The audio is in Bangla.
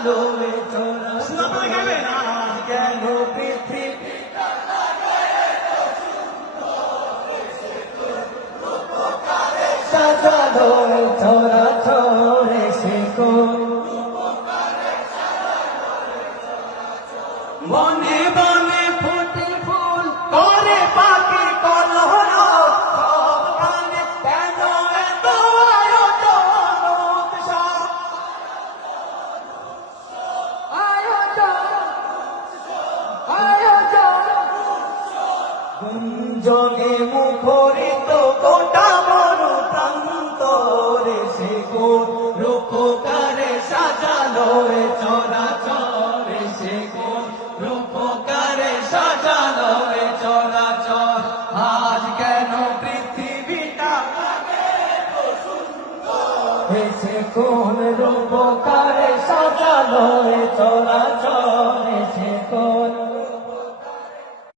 আলো কেন পৃথিবী সাজালো থরা থরে শেখো মনে বা গুঞ্জনে মুখরিত গোটা মরু প্রান্তরে সে গো রূপকারে সাজালো রে চরা চরে সে গো রূপকারে সাজালো রে চরা চর আজ কেন পৃথিবীটা লাগে তো সুন্দর হয়েছে কোন রূপকারে সাজালো রে চরা চর